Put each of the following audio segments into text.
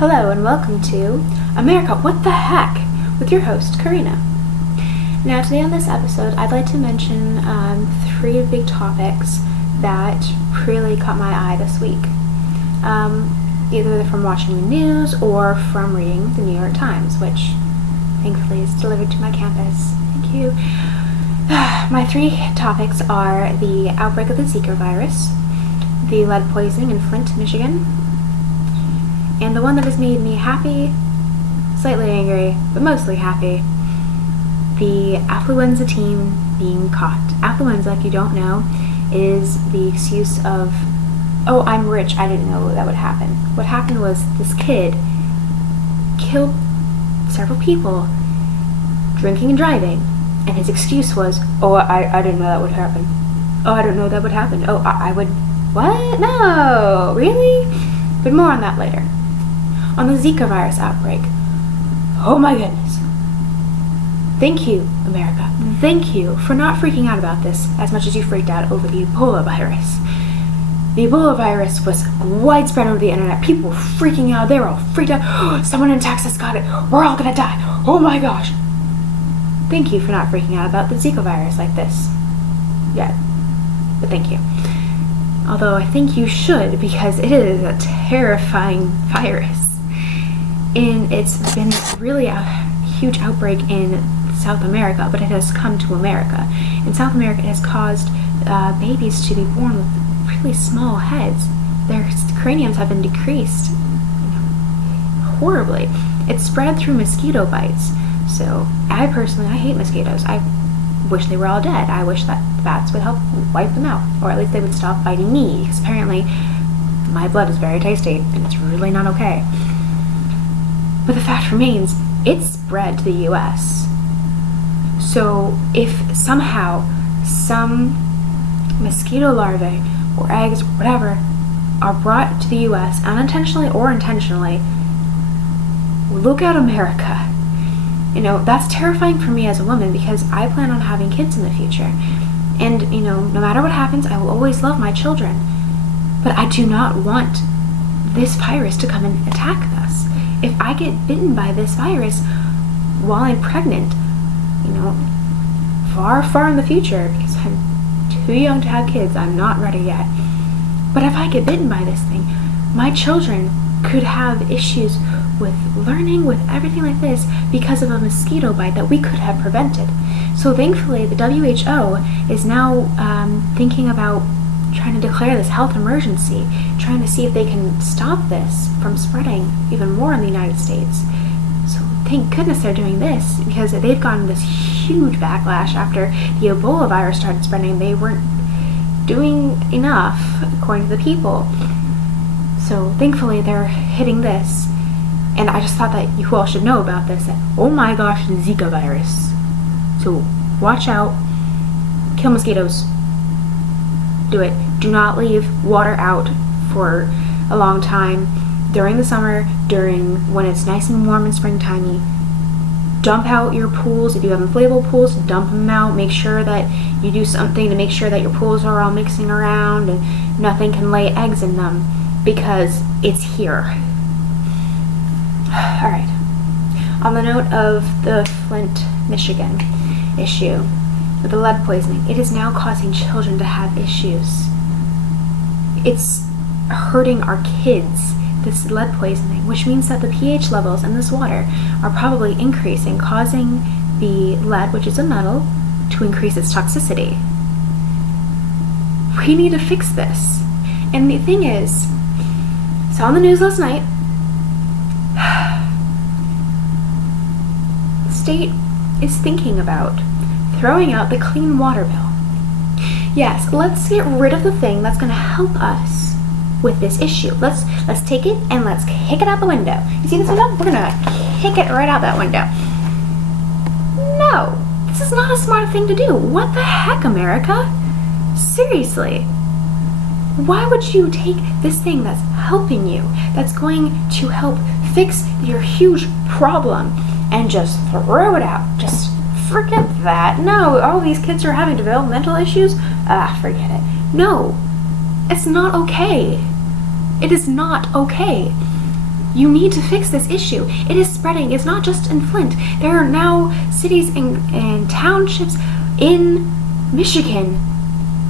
Hello and welcome to America, What the Heck? With your host, Karina. Now today on this episode, I'd like to mention three big topics that really caught my eye this week. Either from watching the news or from reading the New York Times, which thankfully is delivered to my campus. Thank you. My three topics are the outbreak of the Zika virus, the lead poisoning in Flint, Michigan, and the one that has made me happy, slightly angry, but mostly happy, the affluenza team being caught. Affluenza, if you don't know, is the excuse of, oh, I'm rich, I didn't know that would happen. What happened was this kid killed several people drinking and driving, and his excuse was, oh, I didn't know that would happen. Oh, I don't know that would happen. Oh, I would, what? No, really? But more on that later. On the Zika virus outbreak. Oh my goodness. Thank you, America. Thank you for not freaking out about this as much as you freaked out over the Ebola virus. The Ebola virus was widespread over the internet. People were freaking out. They were all freaked out. Oh, someone in Texas got it. We're all gonna die. Oh my gosh. Thank you for not freaking out about the Zika virus like this. Yeah, but thank you. Although I think you should, because it is a terrifying virus. And it's been really a huge outbreak in South America, but it has come to America. In South America, it has caused babies to be born with really small heads. Their craniums have been decreased horribly. It's spread through mosquito bites. So I hate mosquitoes. I wish they were all dead. I wish that bats would help wipe them out, or at least they would stop biting me, because apparently my blood is very tasty and it's really not okay. But the fact remains, it's spread to the U.S. So if somehow some mosquito larvae or eggs or whatever are brought to the U.S. unintentionally or intentionally, look out, America. You know, that's terrifying for me as a woman, because I plan on having kids in the future. And, no matter what happens, I will always love my children. But I do not want this virus to come and attack us. If I get bitten by this virus while I'm pregnant, far, far in the future, because I'm too young to have kids, I'm not ready yet. But if I get bitten by this thing, my children could have issues with learning, with everything like this, because of a mosquito bite that we could have prevented. So thankfully, the WHO is now thinking about trying to declare this health emergency, trying to see if they can stop this from spreading even more in the United States. So thank goodness they're doing this, because they've gotten this huge backlash after the Ebola virus started spreading. They weren't doing enough, according to the people. So thankfully they're hitting this. And I just thought that you all should know about this. Oh my gosh, the Zika virus. So watch out. Kill mosquitoes. Do it. Do not leave water out for a long time during the summer, when it's nice and warm and springtimey. Dump out your pools. If you have inflatable pools, dump them out. Make sure that you do something to make sure that your pools are all mixing around and nothing can lay eggs in them, because it's here. Alright. On the note of the Flint, Michigan issue with the lead poisoning, it is now causing children to have issues. It's hurting our kids, this lead poisoning, which means that the pH levels in this water are probably increasing, causing the lead, which is a metal, to increase its toxicity. We need to fix this. And the thing is, saw on the news last night, the state is thinking about throwing out the clean water bill. Yes, let's get rid of the thing that's going to help us with this issue. Let's take it and let's kick it out the window. You see this window? We're going to kick it right out that window. No, this is not a smart thing to do. What the heck, America? Seriously. Why would you take this thing that's helping you, that's going to help fix your huge problem, and just throw it out? Just forget that. No, all these kids are having developmental issues. Forget it. No, it's not okay. It is not okay. You need to fix this issue. It is spreading. It's not just in Flint. There are now cities and townships in Michigan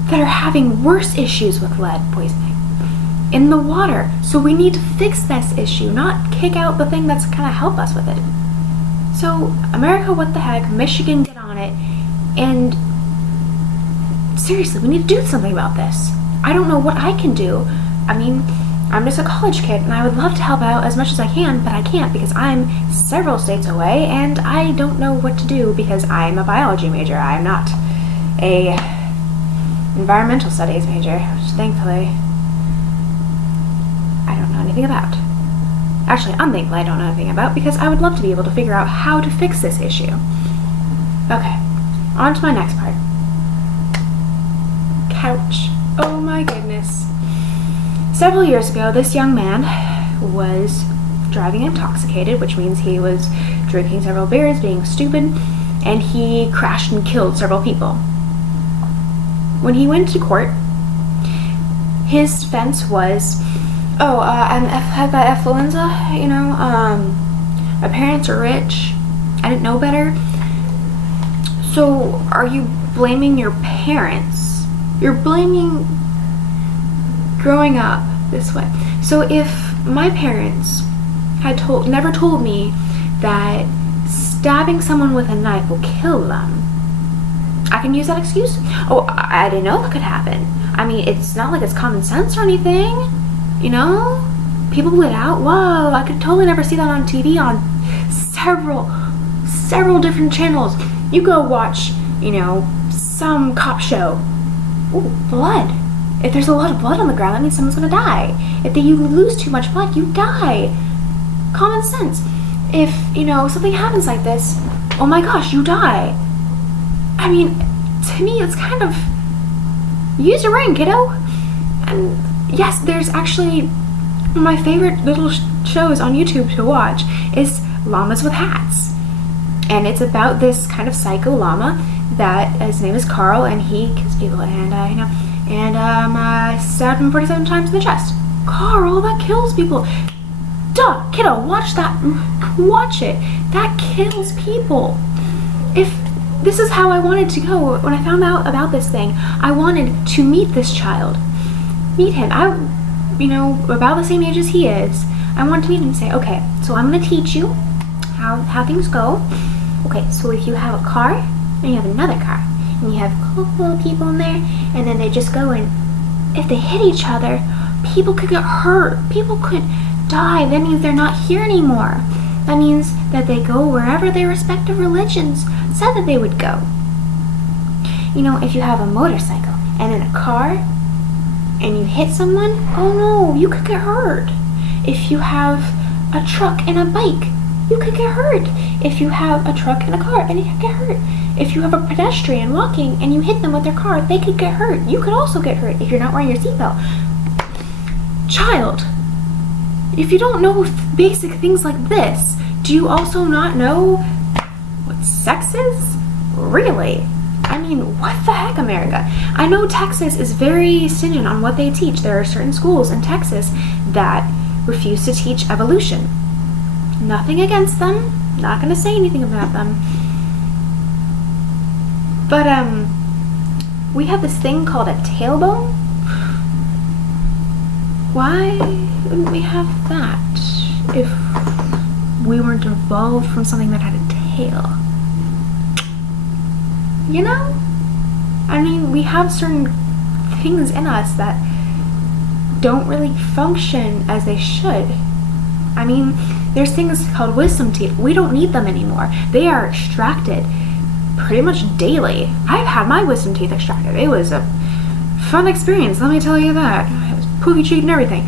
that are having worse issues with lead poisoning in the water. So we need to fix this issue, not kick out the thing that's gonna help us with it. So America, what the heck? Michigan, get on it. And seriously, we need to do something about this. I don't know what I can do. I mean, I'm just a college kid, and I would love to help out as much as I can, but I can't because I'm several states away, and I don't know what to do because I'm a biology major. I'm not a environmental studies major, which thankfully I don't know anything about. Actually, unthankfully I don't know anything about because I would love to be able to figure out how to fix this issue. Okay, on to my next part. Couch. Oh my goodness. Several years ago, this young man was driving intoxicated, which means he was drinking several beers, being stupid, and he crashed and killed several people. When he went to court, his defense was, I had that affluenza, my parents are rich, I didn't know better. So are you blaming your parents? You're blaming growing up this way. So if my parents had never told me that stabbing someone with a knife will kill them, I can use that excuse. Oh, I didn't know that could happen. I mean, it's not like it's common sense or anything, People bleed out. Whoa, I could totally never see that on TV on several different channels. You go watch, some cop show. Ooh, blood. If there's a lot of blood on the ground, that means someone's gonna die. If you lose too much blood, you die. Common sense. If, something happens like this, oh my gosh, you die. I mean, to me, it's kind of, use your brain, kiddo. And yes, there's actually, one of my favorite little shows on YouTube to watch is Llamas with Hats. And it's about this kind of psycho llama that, his name is Carl, and he kills people, and stabbed him 47 times in the chest. Carl, that kills people. Duh, kiddo, watch that. Watch it. That kills people. If this is how I wanted to go when I found out about this thing, I wanted to meet this child. Meet him. About the same age as he is. I wanted to meet him and say, okay, so I'm going to teach you how things go. Okay, so if you have a car, and you have another car, and you have a couple little people in there, and then they just go and if they hit each other, people could get hurt. People could die. That means they're not here anymore. That means that they go wherever their respective religions said that they would go. If you have a motorcycle and then a car, and you hit someone, oh no, you could get hurt. If you have a truck and a bike, you could get hurt. If you have a truck and a car, and you could get hurt. If you have a pedestrian walking and you hit them with their car, they could get hurt. You could also get hurt if you're not wearing your seatbelt. Child, if you don't know basic things like this, do you also not know what sex is? Really? I mean, what the heck, America? I know Texas is very stringent on what they teach. There are certain schools in Texas that refuse to teach evolution. Nothing against them. Not gonna say anything about them. But, we have this thing called a tailbone. Why wouldn't we have that if we weren't evolved from something that had a tail? I mean, we have certain things in us that don't really function as they should. I mean, there's things called wisdom teeth. We don't need them anymore. They are extracted pretty much daily. I've had my wisdom teeth extracted. It was a fun experience, let me tell you that. It was poopy cheek and everything.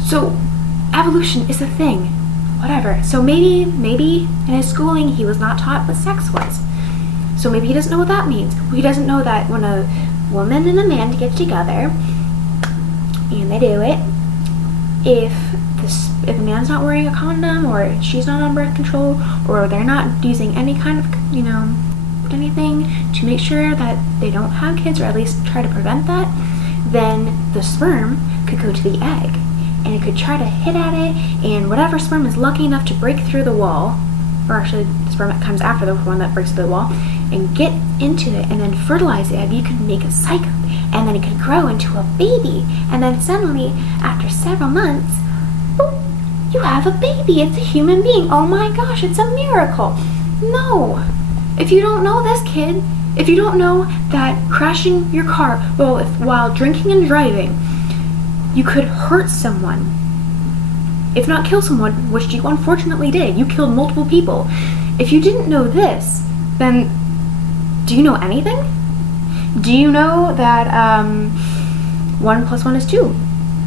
So, evolution is a thing. Whatever. So maybe in his schooling he was not taught what sex was. So maybe he doesn't know what that means. He doesn't know that when a woman and a man get together, and they do it, if the man's not wearing a condom, or she's not on birth control, or they're not using any kind of, anything to make sure that they don't have kids, or at least try to prevent that, then the sperm could go to the egg. and it could try to hit at it, and whatever sperm is lucky enough to break through the wall, or actually the sperm that comes after the one that breaks through the wall, and get into it and then fertilize the egg, you could make a zygote, and then it could grow into a baby, and then suddenly, after several months, boop, you have a baby. It's a human being. Oh my gosh, it's a miracle. No. If you don't know this, kid, if you don't know that crashing your car while drinking and driving, you could hurt someone, if not kill someone, which you unfortunately did. You killed multiple people. If you didn't know this, then do you know anything? Do you know that 1 + 1 is 2?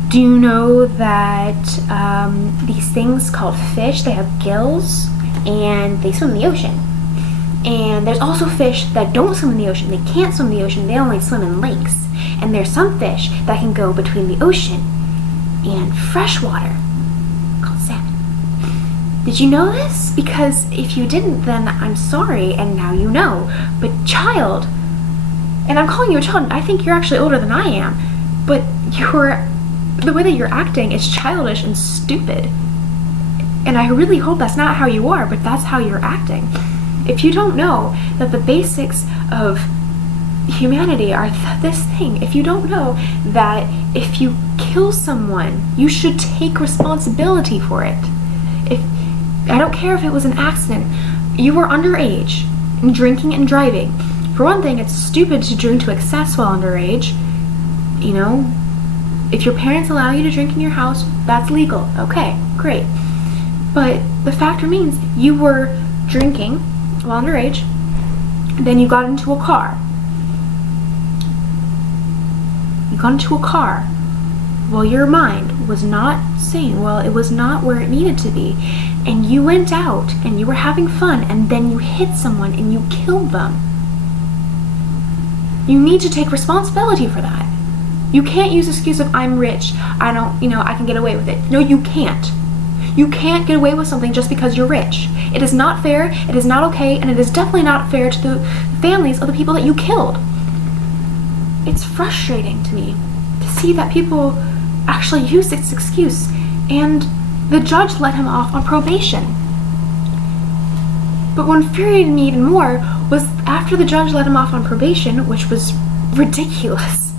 Do you know that these things called fish, they have gills and they swim in the ocean? And there's also fish that don't swim in the ocean. They can't swim in the ocean. They only swim in lakes. And there's some fish that can go between the ocean and fresh water, called salmon. Did you know this? Because if you didn't, then I'm sorry, and now you know. But child, and I'm calling you a child, I think you're actually older than I am, but the way that you're acting is childish and stupid. And I really hope that's not how you are, but that's how you're acting. If you don't know that the basics of humanity are this thing, if you don't know that if you kill someone, you should take responsibility for it. I don't care if it was an accident. You were underage and drinking and driving. For one thing, it's stupid to drink to excess while underage. You know, if your parents allow you to drink in your house, that's legal. Okay, great. But the fact remains, you were drinking while underage, then you got into a car. You got into a car. Well, your mind was not sane. Well, it was not where it needed to be. And you went out and you were having fun, and then you hit someone and you killed them. You need to take responsibility for that. You can't use the excuse of I'm rich, I can get away with it. No, you can't. You can't get away with something just because you're rich. It is not fair, it is not okay, and it is definitely not fair to the families of the people that you killed. It's frustrating to me to see that people actually use this excuse, and the judge let him off on probation. But what infuriated me even more was after the judge let him off on probation, which was ridiculous,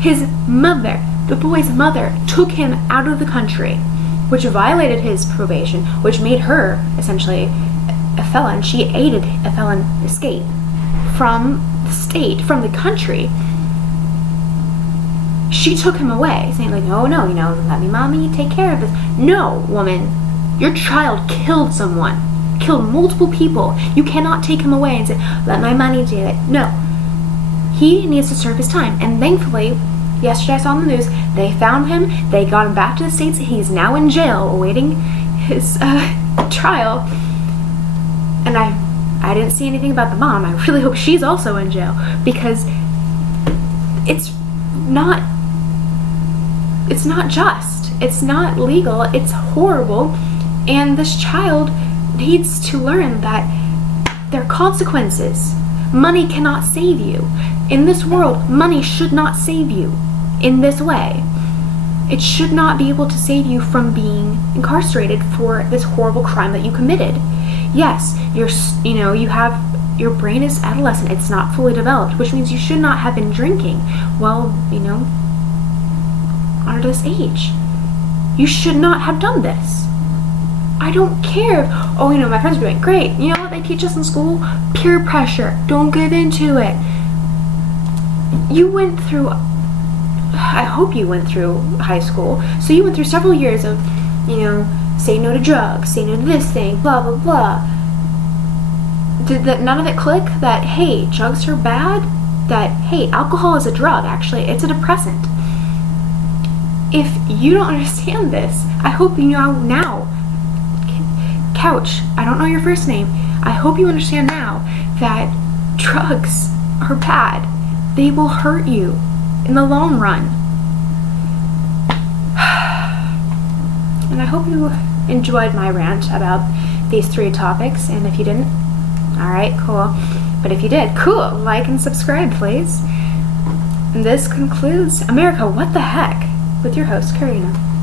his mother, the boy's mother, took him out of the country, which violated his probation, which made her essentially a felon. She aided a felon escape from the state, from the country. She took him away, saying like, no, let me, mommy, take care of this. No, woman, your child killed someone, killed multiple people. You cannot take him away and say, let my money do it. No, he needs to serve his time. And thankfully, yesterday I saw on the news, they found him, they got him back to the States, he's now in jail awaiting his trial. And I didn't see anything about the mom. I really hope she's also in jail, because it's not just. It's not legal. It's horrible. And this child needs to learn that there are consequences. Money cannot save you. In this world, money should not save you in this way. It should not be able to save you from being incarcerated for this horrible crime that you committed. Yes, your brain is adolescent. It's not fully developed, which means you should not have been drinking under this age. You should not have done this. I don't care. My friends are doing great. You know what they teach us in school? Peer pressure. Don't give into it. You went through, I hope you went through high school, so you went through several years of, say no to drugs, say no to this thing, blah, blah, blah. Did none of it click that, hey, drugs are bad? That, hey, alcohol is a drug, actually. It's a depressant. If you don't understand this, I hope you know now. Couch, I don't know your first name. I hope you understand now that drugs are bad. They will hurt you in the long run. And I hope you enjoyed my rant about these 3 topics, and if you didn't, alright, cool. But if you did, cool, like and subscribe, please. And this concludes America, what the heck? with your host, Karina.